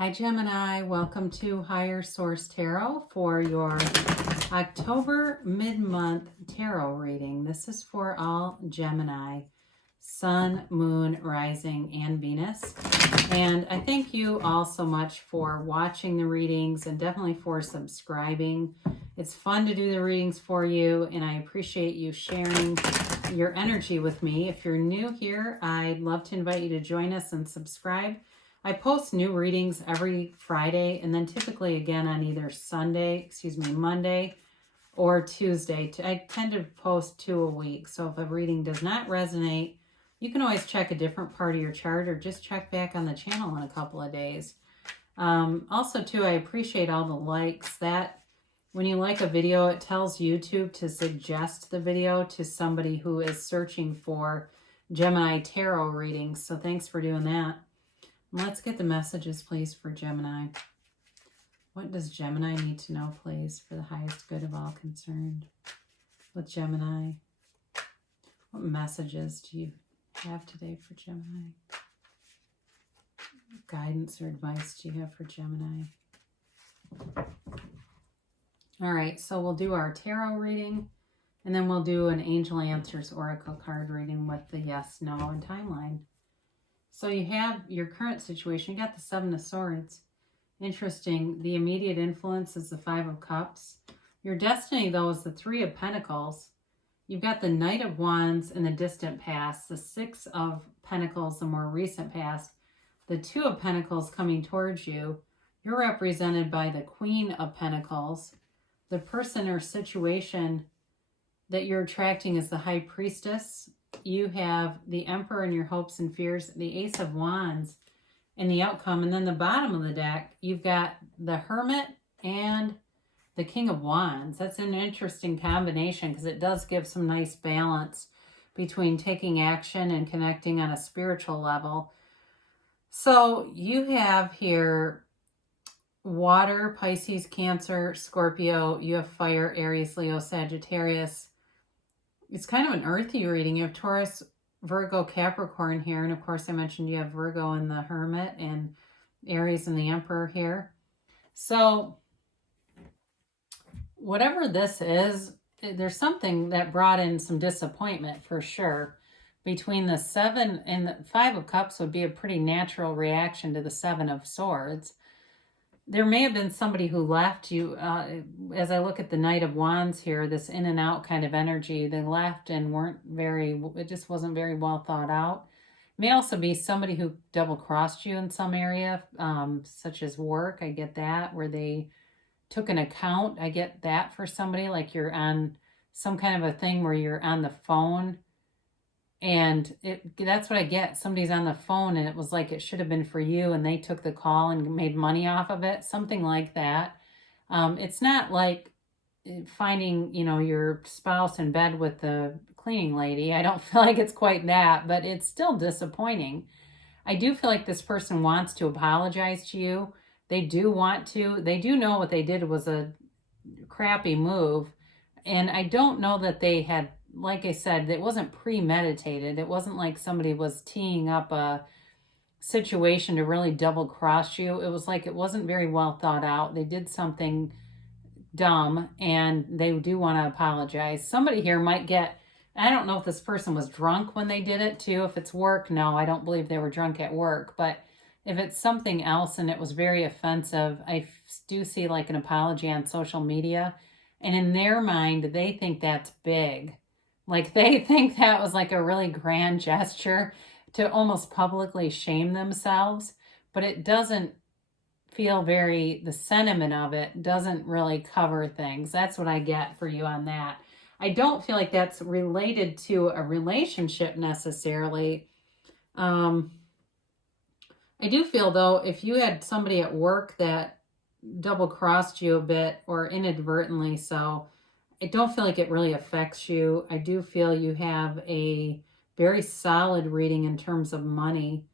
Hi Gemini, welcome to Higher Source Tarot for your October mid-month tarot reading. This is for all Gemini, Sun, Moon, Rising, and Venus. And I thank you all so much for watching the readings and definitely for subscribing. It's fun to do the readings for you, and I appreciate you sharing your energy with me. If you're new here, I'd love to invite you to join us and subscribe. I post new readings every Friday and then typically again on either Monday or Tuesday. I tend to post 2 a week. So if a reading does not resonate, you can always check a different part of your chart or just check back on the channel in a couple of days. Also too, I appreciate all the likes. That when you like a video, it tells YouTube to suggest the video to somebody who is searching for Gemini tarot readings. So thanks for doing that. Let's get the messages, please, for Gemini. What does Gemini need to know, please, for the highest good of all concerned? With Gemini, what messages do you have today for Gemini? What guidance or advice do you have for Gemini? All right, so we'll do our tarot reading, and then we'll do an Angel Answers Oracle card reading with the yes, no, and timeline. So you have your current situation. You got the Seven of Swords. Interesting. The immediate influence is the Five of Cups. Your destiny, though, is the Three of Pentacles. You've got the Knight of Wands in the distant past. The Six of Pentacles, the more recent past. The Two of Pentacles coming towards you. You're represented by the Queen of Pentacles. The person or situation that you're attracting is the High Priestess. You have the Emperor in your hopes and fears, the Ace of Wands in the outcome. And then the bottom of the deck, you've got the Hermit and the King of Wands. That's an interesting combination because it does give some nice balance between taking action and connecting on a spiritual level. So you have here water, Pisces, Cancer, Scorpio. You have fire, Aries, Leo, Sagittarius. It's kind of an earthy reading. You have Taurus, Virgo, Capricorn here. And of course, I mentioned you have Virgo in the Hermit and Aries and the Emperor here. So whatever this is, there's something that brought in some disappointment for sure. Between the Seven and the Five of Cups would be a pretty natural reaction to the Seven of Swords. There may have been somebody who left you. As I look at the Knight of Wands here, this in and out kind of energy, they left and it just wasn't very well thought out. It may also be somebody who double-crossed you in some area, such as work. I get that, where they took an account. I get that for somebody, like you're on some kind of a thing where you're on the phone. And that's what I get. Somebody's on the phone and it was like it should have been for you and they took the call and made money off of it. Something like that. It's not like finding, your spouse in bed with the cleaning lady. I don't feel like it's quite that, but it's still disappointing. I do feel like this person wants to apologize to you. They do want to. They do know what they did was a crappy move. And I don't know that they had, like I said, it wasn't premeditated. It wasn't like somebody was teeing up a situation to really double cross you. It was like it wasn't very well thought out. They did something dumb and they do want to apologize. Somebody here might get, I don't know if this person was drunk when they did it too. If it's work, no, I don't believe they were drunk at work. But if it's something else and it was very offensive, I do see like an apology on social media. And in their mind, they think that's big. Like they think that was like a really grand gesture to almost publicly shame themselves, but it doesn't feel the sentiment of it doesn't really cover things. That's what I get for you on that. I don't feel like that's related to a relationship necessarily. I do feel though, if you had somebody at work that double-crossed you a bit or inadvertently so, I don't feel like it really affects you. I do feel you have a very solid reading in terms of money.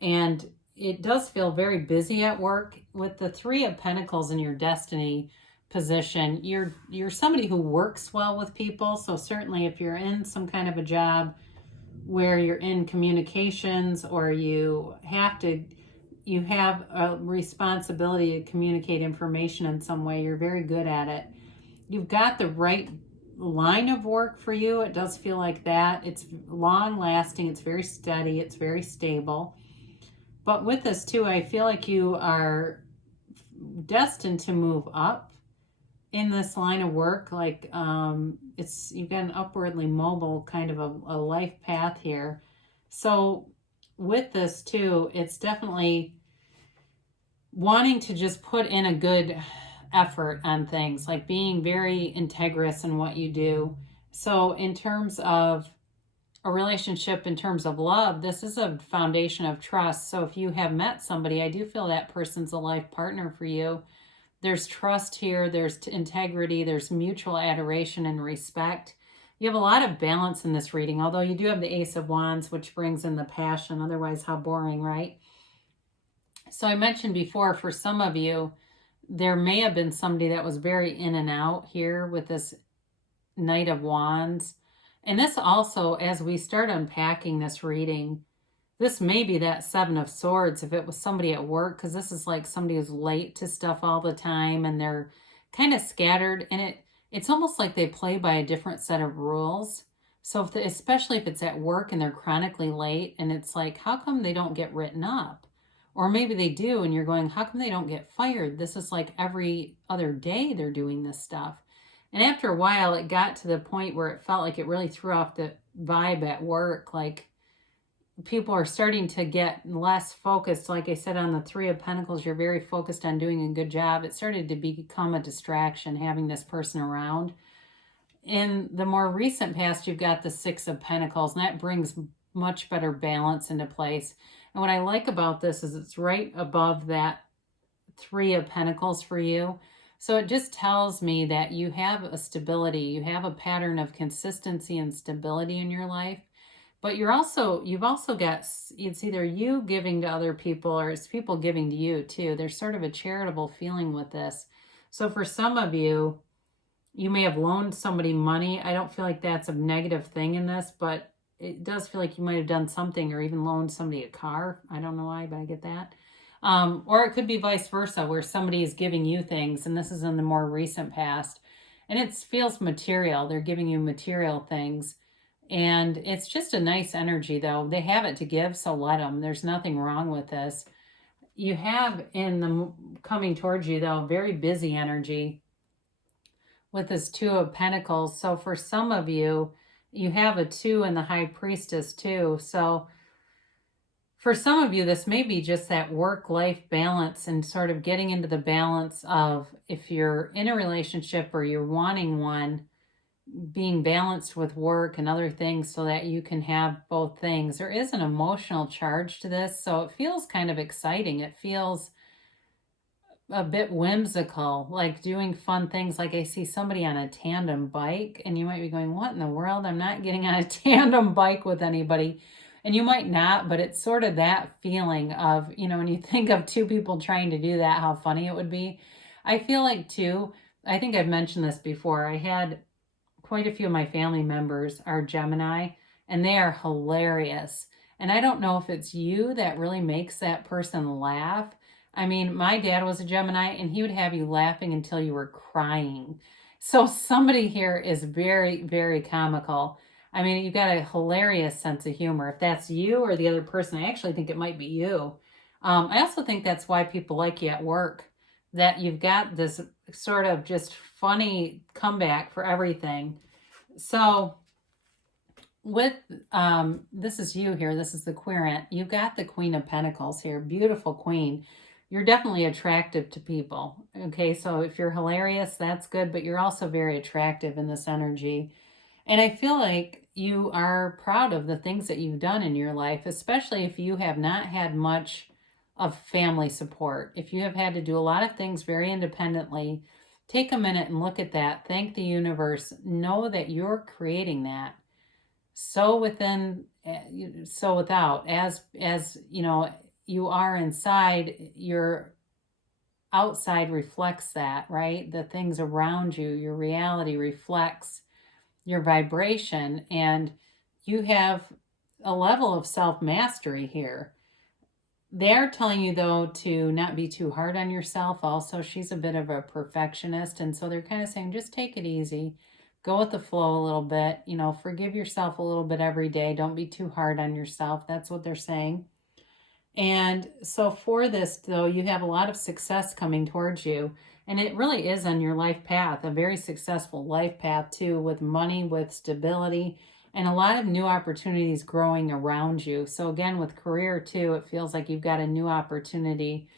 And it does feel very busy at work. With the Three of Pentacles in your destiny position, you're somebody who works well with people. So certainly if you're in some kind of a job where you're in communications or you have to you have a responsibility to communicate information in some way. You're very good at it. You've got the right line of work for you. It does feel like that. It's long lasting. It's very steady. It's very stable. But with this too, I feel like you are destined to move up in this line of work. Like you've got an upwardly mobile kind of a life path here. So with this too, it's definitely wanting to just put in a good effort on things, like being very integrous in what you do. So in terms of a relationship, in terms of love, this is a foundation of trust. So if you have met somebody, I do feel that person's a life partner for you. There's trust here, there's integrity, there's mutual adoration and respect. You have a lot of balance in this reading, although you do have the Ace of Wands, which brings in the passion. Otherwise, how boring, right? So I mentioned before, for some of you, there may have been somebody that was very in and out here with this Knight of Wands. And this also, as we start unpacking this reading, this may be that Seven of Swords if it was somebody at work, because this is like somebody who's late to stuff all the time and they're kind of scattered, and it's almost like they play by a different set of rules. So especially if it's at work and they're chronically late, and it's like, how come they don't get written up? Or maybe they do, and you're going, how come they don't get fired? This is like every other day they're doing this stuff. And after a while, it got to the point where it felt like it really threw off the vibe at work. Like people are starting to get less focused. Like I said, on the Three of Pentacles, you're very focused on doing a good job. It started to become a distraction having this person around. In the more recent past, you've got the Six of Pentacles, and that brings much better balance into place. And what I like about this is it's right above that Three of Pentacles for you. So it just tells me that you have a stability, you have a pattern of consistency and stability in your life. But you've also got, it's either you giving to other people or it's people giving to you too. There's sort of a charitable feeling with this. So for some of you, you may have loaned somebody money. I don't feel like that's a negative thing in this, but it does feel like you might have done something or even loaned somebody a car. I don't know why, but I get that. Or it could be vice versa, where somebody is giving you things, and this is in the more recent past, and it feels material. They're giving you material things, and it's just a nice energy, though. They have it to give, so let them. There's nothing wrong with this. You have in the coming towards you, though, very busy energy with this Two of Pentacles. So for some of you, you have a 2 in the High Priestess too. So for some of you, this may be just that work-life balance and sort of getting into the balance of, if you're in a relationship or you're wanting one, being balanced with work and other things so that you can have both things. There is an emotional charge to this, so it feels kind of exciting. It feels a bit whimsical, like doing fun things. Like I see somebody on a tandem bike, and you might be going, what in the world? I'm not getting on a tandem bike with anybody. And you might not, but it's sort of that feeling of, when you think of two people trying to do that, how funny it would be. I feel like too, I think I've mentioned this before, I had quite a few of my family members are Gemini, and they are hilarious. And I don't know if it's you that really makes that person laugh. I mean, my dad was a Gemini, and he would have you laughing until you were crying. So somebody here is very, very comical. I mean, you've got a hilarious sense of humor. If that's you or the other person, I actually think it might be you. I also think that's why people like you at work, that you've got this sort of just funny comeback for everything. So with, this is you here. This is the Querent. You've got the Queen of Pentacles here. Beautiful queen. You're definitely attractive to people. Okay, so if you're hilarious, that's good, but you're also very attractive in this energy. And I feel like you are proud of the things that you've done in your life, especially if you have not had much of family support. If you have had to do a lot of things very independently, take a minute and look at that. Thank the universe. Know that you're creating that. So within, so without, as you are inside, your outside reflects that, right? The things around you, your reality reflects your vibration, and you have a level of self-mastery here. They are telling you, though, to not be too hard on yourself. Also, she's a bit of a perfectionist. And so they're kind of saying, just take it easy. Go with the flow a little bit. You know, forgive yourself a little bit every day. Don't be too hard on yourself. That's what they're saying. And so for this, though, you have a lot of success coming towards you. And it really is on your life path, a very successful life path, too, with money, with stability, and a lot of new opportunities growing around you. So again, with career, too, it feels like you've got a new opportunity.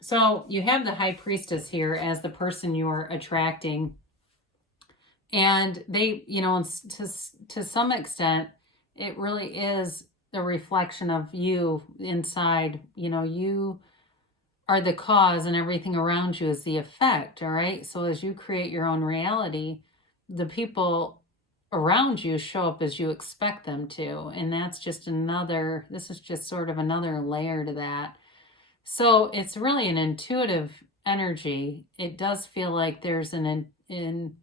So you have the High Priestess here as the person you're attracting. And they, you know, to some extent, it really is a reflection of you inside. You know, you are the cause and everything around you is the effect, all right? So as you create your own reality, the people around you show up as you expect them to. And that's just another, this is just sort of another layer to that. So it's really an intuitive energy. It does feel like there's an in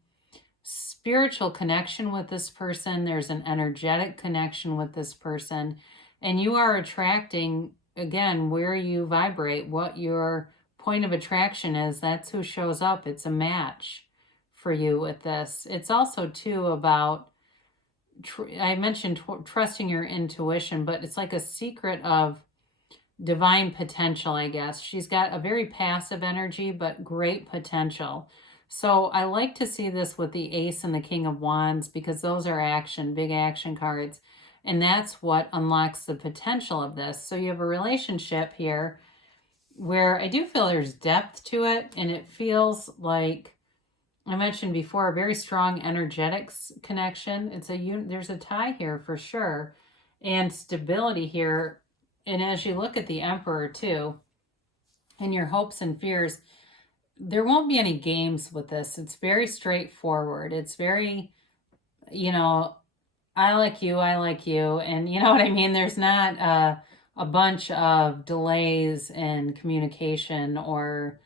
spiritual connection with this person. There's an energetic connection with this person. And you are attracting, again, where you vibrate, what your point of attraction is. That's who shows up. It's a match for you with this. It's also, too, about, I mentioned trusting your intuition, but it's like a secret of divine potential, I guess. She's got a very passive energy, but great potential. So I like to see this with the Ace and the King of Wands because those are action, big action cards. And that's what unlocks the potential of this. So you have a relationship here where I do feel there's depth to it. And it feels like, I mentioned before, a very strong energetics connection. There's a tie here for sure. And stability here. And as you look at the Emperor too, and your hopes and fears, there won't be any games with this. It's very straightforward. It's very, you know, I like you, and you know what I mean? There's not a bunch of delays in communication or,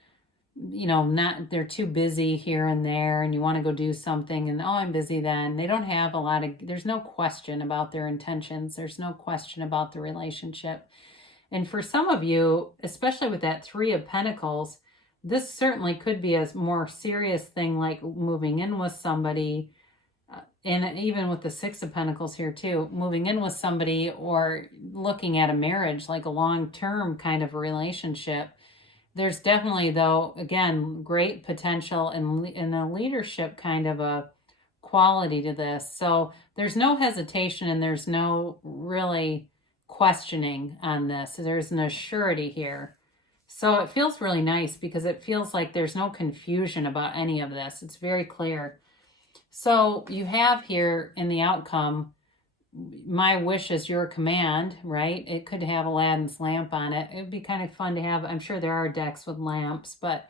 you know, not, they're too busy here and there and you want to go do something and, oh, I'm busy then. They don't have a lot of, there's no question about their intentions. There's no question about the relationship. And for some of you, especially with that Three of Pentacles, this certainly could be a more serious thing like moving in with somebody. And even with the Six of Pentacles here too, moving in with somebody or looking at a marriage, like a long-term kind of a relationship. There's definitely, though, again, great potential and a leadership kind of a quality to this. So there's no hesitation and there's no really questioning on this. There's an assurity here. So it feels really nice because it feels like there's no confusion about any of this. It's very clear. So you have here in the outcome, my wish is your command, right? It could have Aladdin's lamp on it. It'd be kind of fun to have. I'm sure there are decks with lamps, but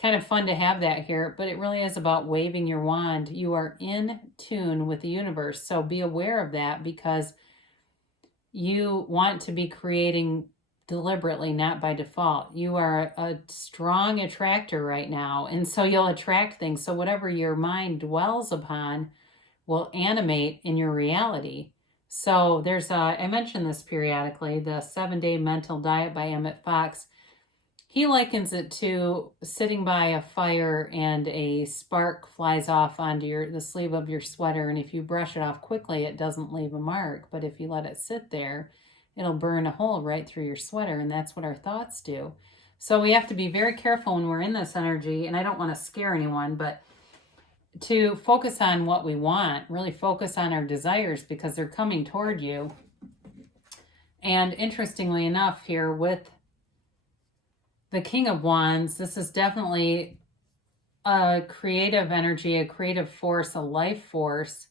kind of fun to have that here. But it really is about waving your wand. You are in tune with the universe. So be aware of that because you want to be creating deliberately, not by default. You are a strong attractor right now. And so you'll attract things. So whatever your mind dwells upon will animate in your reality. So there's I mentioned this periodically, the 7-Day Mental Diet by Emmett Fox. He likens it to sitting by a fire and a spark flies off onto the sleeve of your sweater. And if you brush it off quickly, it doesn't leave a mark. But if you let it sit there, it'll burn a hole right through your sweater. And that's what our thoughts do. So we have to be very careful when we're in this energy. And I don't want to scare anyone, but to focus on what we want, really focus on our desires because they're coming toward you. And interestingly enough here with the King of Wands, this is definitely a creative energy, a creative force, a life force,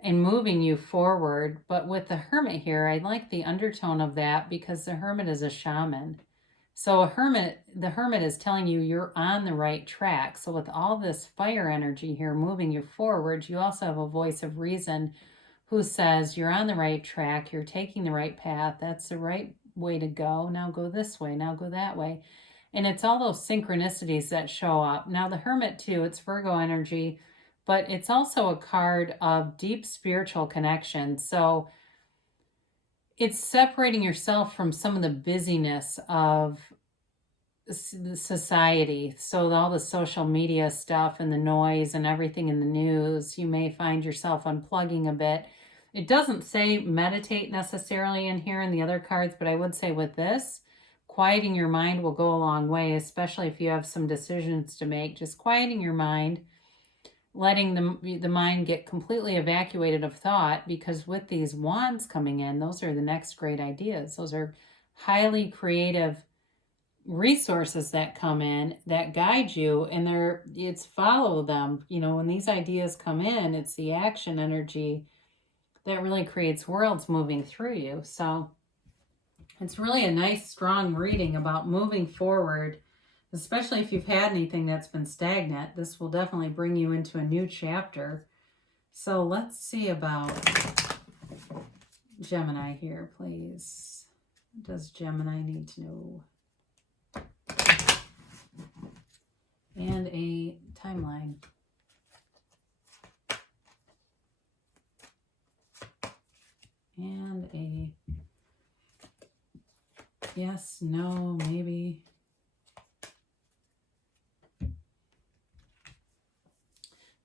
and moving you forward. But with the Hermit here, I like the undertone of that because the Hermit is a shaman. So the Hermit is telling you you're on the right track. So with all this fire energy here moving you forward, you also have a voice of reason who says you're on the right track, you're taking the right path, that's the right way to go. Now go this way, now go that way. And it's all those synchronicities that show up. Now the Hermit too, it's Virgo energy, but it's also a card of deep spiritual connection. So it's separating yourself from some of the busyness of society. So all the social media stuff and the noise and everything in the news, you may find yourself unplugging a bit. It doesn't say meditate necessarily in here in the other cards, but I would say with this, quieting your mind will go a long way, especially if you have some decisions to make. Just quieting your mind, letting the mind get completely evacuated of thought, because with these wands coming in, those are the next great ideas. Those are highly creative resources that come in that guide you, and it's follow them. When these ideas come in, it's the action energy that really creates worlds moving through you. So it's really a nice strong reading about moving forward, especially if you've had anything that's been stagnant. This will definitely bring you into a new chapter. So let's see about Gemini here, please. What does Gemini need to know? And a timeline. And a yes, no, maybe.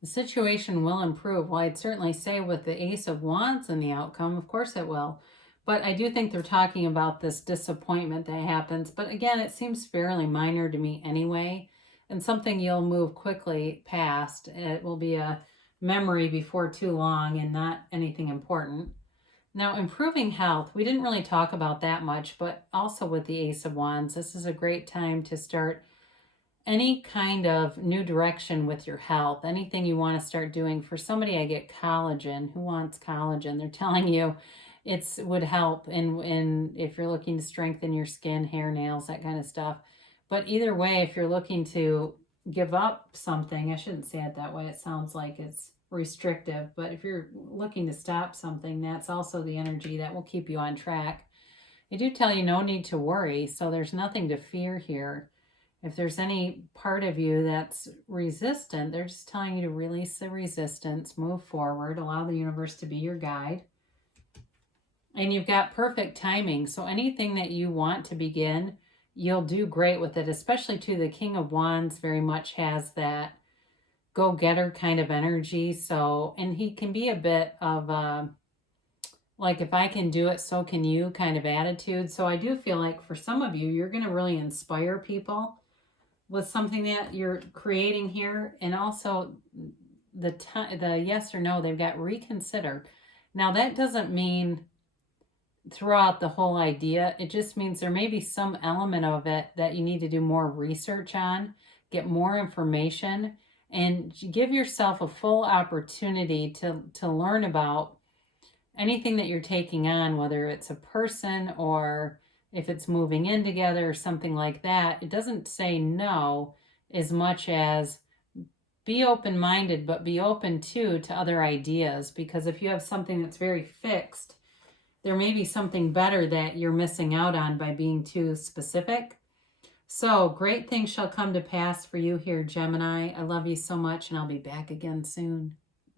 The situation will improve. Well, I'd certainly say with the Ace of Wands in the outcome, of course it will. But I do think they're talking about this disappointment that happens. But again, it seems fairly minor to me anyway, and something you'll move quickly past. It will be a memory before too long and not anything important. Now, improving health, we didn't really talk about that much, but also with the Ace of Wands, this is a great time to start any kind of new direction with your health, anything you want to start doing. For somebody, I get collagen. Who wants collagen? They're telling you it would help in if you're looking to strengthen your skin, hair, nails, that kind of stuff. But either way, if you're looking to give up something, I shouldn't say it that way. It sounds like it's restrictive, but if you're looking to stop something, that's also the energy that will keep you on track. They do tell you no need to worry, so there's nothing to fear here. If there's any part of you that's resistant, they're just telling you to release the resistance, move forward, allow the universe to be your guide. And you've got perfect timing, so anything that you want to begin, you'll do great with it, especially too, the King of Wands very much has that go-getter kind of energy. So, and he can be a bit of like, if I can do it, so can you kind of attitude. So I do feel like for some of you, you're going to really inspire people with something that you're creating here. And also the yes or no, they've got reconsider. Now that doesn't mean throw out the whole idea. It just means there may be some element of it that you need to do more research on, get more information, and give yourself a full opportunity to learn about anything that you're taking on, whether it's a person or if it's moving in together or something like that. It doesn't say no as much as be open-minded, but be open to other ideas, because if you have something that's very fixed, there may be something better that you're missing out on by being too specific. So great things shall come to pass for you here, Gemini. I love you so much, and I'll be back again soon.